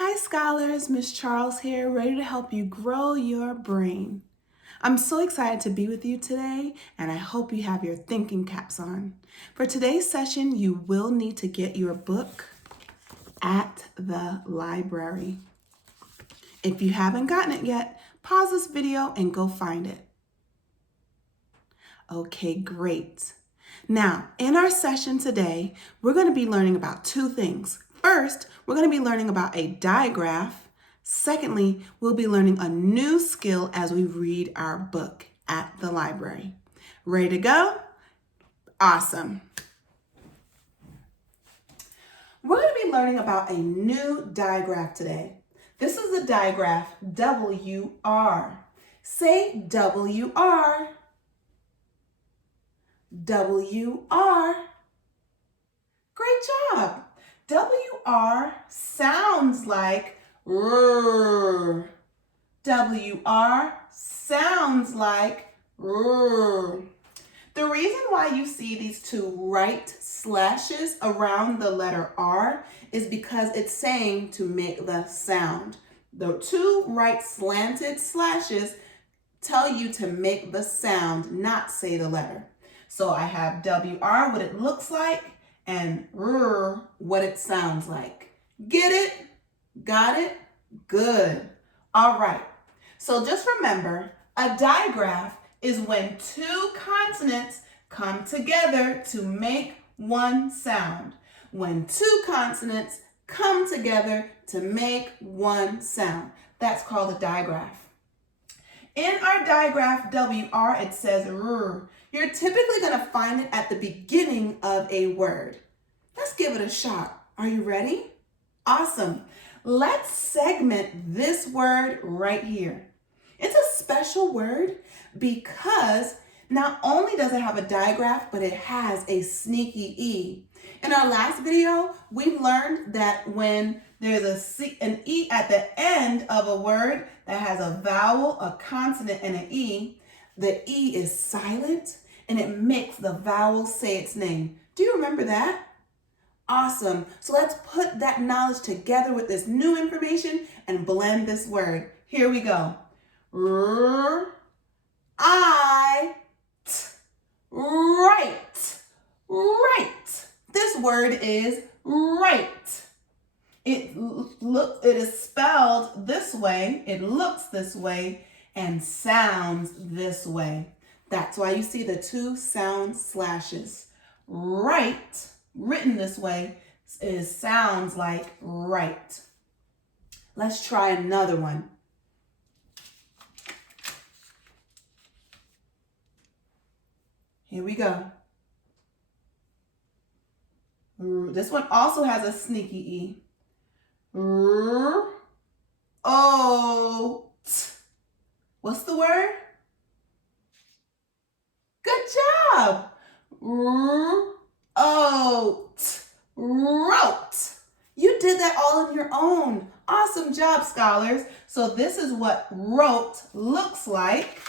Hi scholars, Miss Charles here, ready to help you grow your brain. I'm so excited to be with you today, and I hope you have your thinking caps on. For today's session, you will need to get your book at the library. If you haven't gotten it yet, pause this video and go find it. Okay, great. Now, in our session today, we're going to be learning about two things. First, we're going to be learning about a digraph. Secondly, we'll be learning a new skill as we read our book at the library. Ready to go? Awesome. We're going to be learning about a new digraph today. This is the digraph WR. Say WR. WR. Great job. WR sounds like R. WR sounds like R. The reason why you see these two right slashes around the letter R is because it's saying to make the sound. The two right slanted slashes tell you to make the sound, not say the letter. So I have WR, what it looks like, and R, what it sounds like. Get it? Got it? Good. All right. So just remember, a digraph is when two consonants come together to make one sound. When two consonants come together to make one sound. That's called a digraph. In our digraph WR, it says R. You're typically going to find it at the beginning of a word. Let's give it a shot. Are you ready? Awesome. Let's segment this word right here. It's a special word because not only does it have a digraph, but it has a sneaky E. In our last video, we learned that when there's an E at the end of a word that has a vowel, a consonant, and an E, the E is silent and it makes the vowel say its name. Do you remember that? Awesome. So let's put that knowledge together with this new information and blend this word. Here we go. R, I, t, right, right. This word is right. It is spelled this way, it looks this way, and sounds this way. That's why you see the two sound slashes. Right, written this way, sounds like right. Let's try another one. Here we go. This one also has a sneaky E. R, O, t. What's the word? Good job. R, O, t. Wrote. You did that all on your own. Awesome job, scholars. So this is what wrote looks like.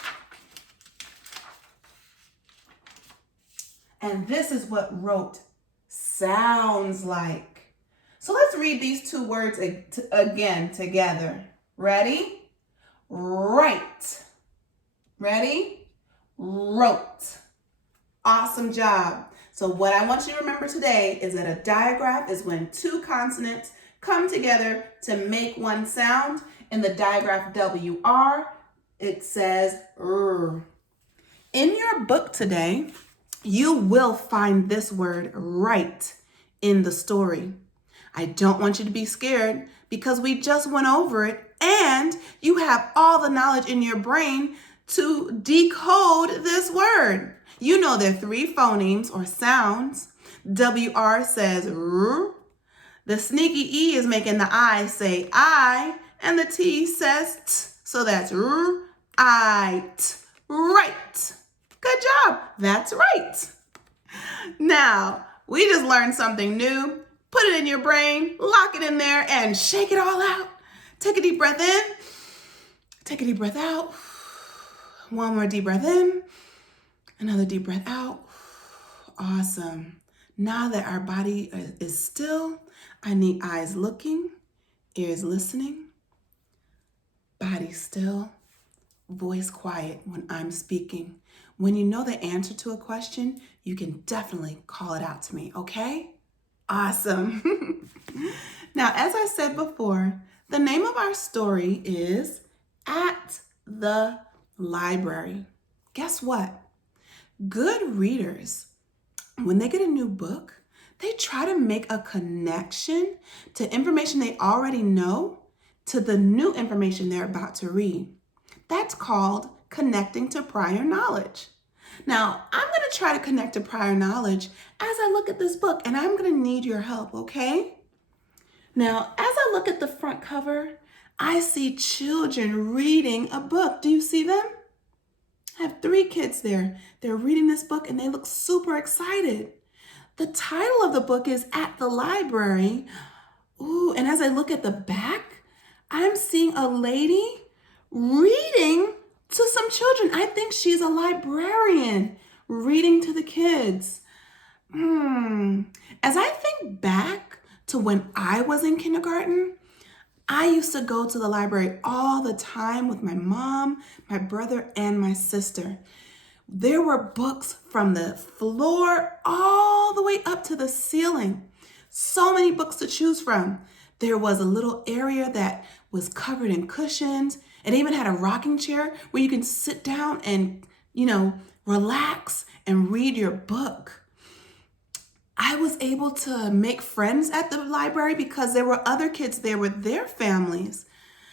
And this is what wrote sounds like. So let's read these two words again together. Ready? Right. Ready? Wrote. Awesome job. So what I want you to remember today is that a digraph is when two consonants come together to make one sound. In the digraph WR, it says R. In your book today, you will find this word right in the story. I don't want you to be scared because we just went over it and you have all the knowledge in your brain to decode this word. You know there are three phonemes or sounds. WR says R. The sneaky E is making the I say I, and the T says T. So that's R, I, T. Right. Good job. That's right. Now, we just learned something new. Put it in your brain, lock it in there, and shake it all out. Take a deep breath in. Take a deep breath out. One more deep breath in. Another deep breath out. Awesome. Now that our body is still, I need eyes looking Ears listening, body still, voice quiet when I'm speaking. When you know the answer to a question, you can definitely call it out to me, okay? Awesome. Now, as I said before, the name of our story is At the Library. Guess what? Good readers, when they get a new book, they try to make a connection to information they already know to the new information they're about to read. That's called connecting to prior knowledge. Now, I'm going to try to connect to prior knowledge as I look at this book, and I'm going to need your help, okay? Now, as I look at the front cover, I see children reading a book. Do you see them? I have 3 kids there. They're reading this book and they look super excited. The title of the book is At the Library. Ooh, and as I look at the back, I'm seeing a lady reading to some children. I think she's a librarian reading to the kids. As I think back to when I was in kindergarten, I used to go to the library all the time with my mom, my brother, and my sister. There were books from the floor all the way up to the ceiling. So many books to choose from. There was a little area that was covered in cushions. It even had a rocking chair where you can sit down and, relax and read your book. I was able to make friends at the library because there were other kids there with their families.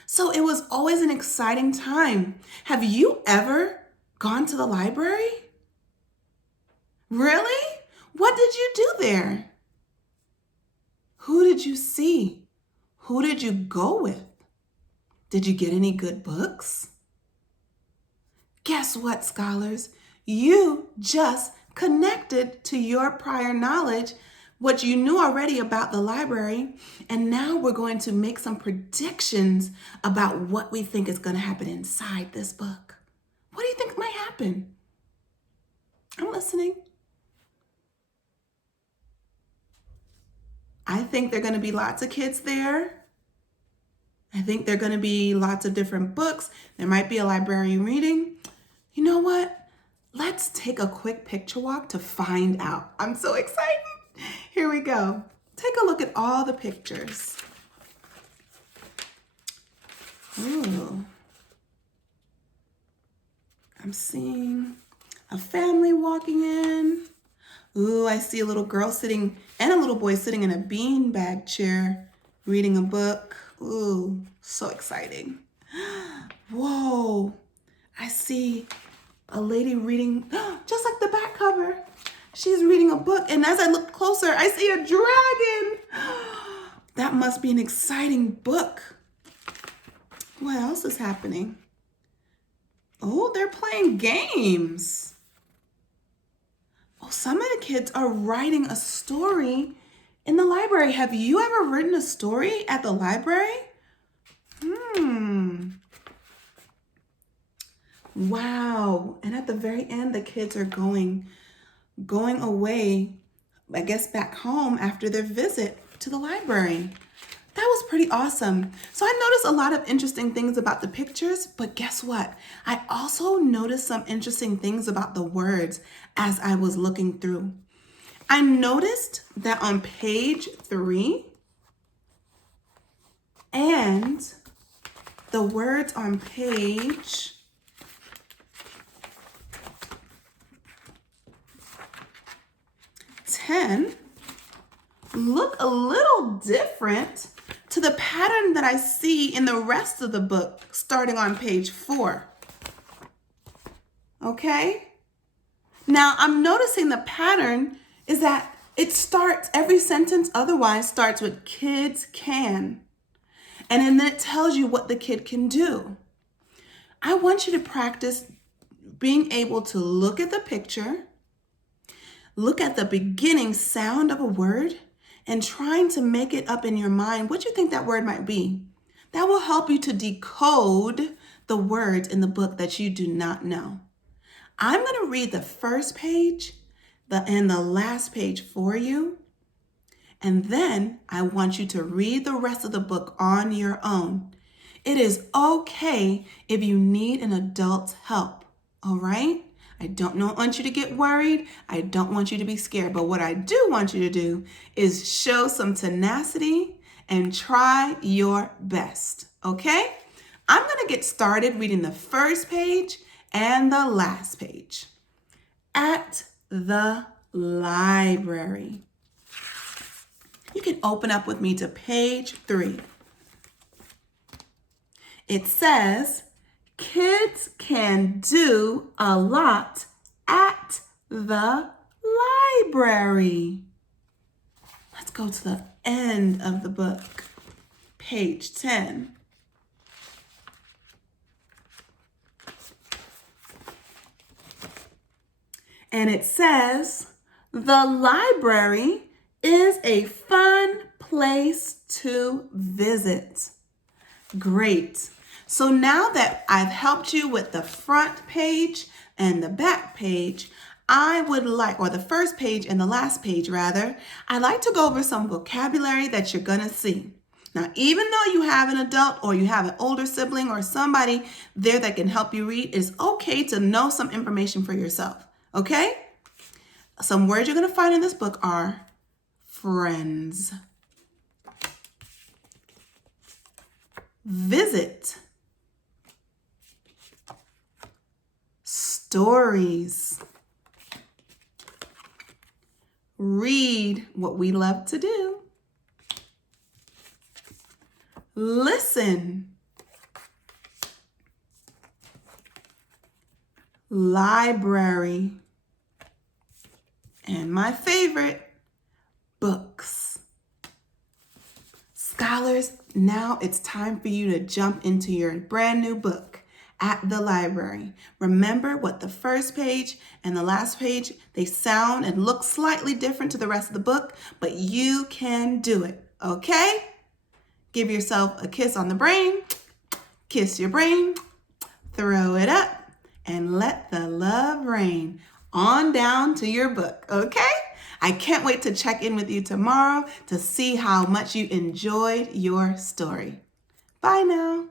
So it was always an exciting time. Have you ever gone to the library? Really? What did you do there? Who did you see? Who did you go with? Did you get any good books? Guess what, scholars? You just connected to your prior knowledge, what you knew already about the library, and now we're going to make some predictions about what we think is going to happen inside this book. What do you think might happen? I'm listening. I think there are going to be lots of kids there. I think there are going to be lots of different books. There might be a librarian reading. You know what? Let's take a quick picture walk to find out. I'm so excited. Here we go. Take a look at all the pictures. Ooh. I'm seeing a family walking in. Ooh, I see a little girl sitting and a little boy sitting in a beanbag chair reading a book. Ooh, so exciting. Whoa, I see a lady reading, just like the back cover. She's reading a book, and as I look closer, I see a dragon. That must be an exciting book. What else is happening? Oh, they're playing games. Oh, some of the kids are writing a story in the library. Have you ever written a story at the library? Wow. And at the very end, the kids are going away, I guess back home after their visit to the library. That was pretty awesome. So I noticed a lot of interesting things about the pictures, but guess what? I also noticed some interesting things about the words as I was looking through. I noticed that on page 3 and the words on page 10 look a little different to the pattern that I see in the rest of the book starting on page 4. Okay? Now I'm noticing the pattern is that it starts, every sentence otherwise starts with kids can. And then it tells you what the kid can do. I want you to practice being able to look at the picture, look at the beginning sound of a word, and trying to make it up in your mind what you think that word might be. That will help you to decode the words in the book that you do not know. I'm going to read the first page and the last page for you. And then I want you to read the rest of the book on your own. It is okay if you need an adult's help, all right? I don't want you to get worried. I don't want you to be scared. But what I do want you to do is show some tenacity and try your best, okay? I'm going to get started reading the first page and the last page. At the library. You can open up with me to page 3. It says, kids can do a lot at the library. Let's go to the end of the book, page 10. And it says, the library is a fun place to visit. Great. So now that I've helped you with the front page and the back page, I would like, or the first page and the last page rather, I'd like to go over some vocabulary that you're going to see. Now, even though you have an adult or you have an older sibling or somebody there that can help you read, it's okay to know some information for yourself. Okay? Some words you're going to find in this book are friends, visit, stories, read, what we love to do, listen, library, and my favorite, books. Scholars, now it's time for you to jump into your brand new book, At the Library. Remember what the first page and the last page, they sound and look slightly different to the rest of the book, but you can do it, okay? Give yourself a kiss on the brain, kiss your brain, throw it up, and let the love rain on down to your book, okay? I can't wait to check in with you tomorrow to see how much you enjoyed your story. Bye now.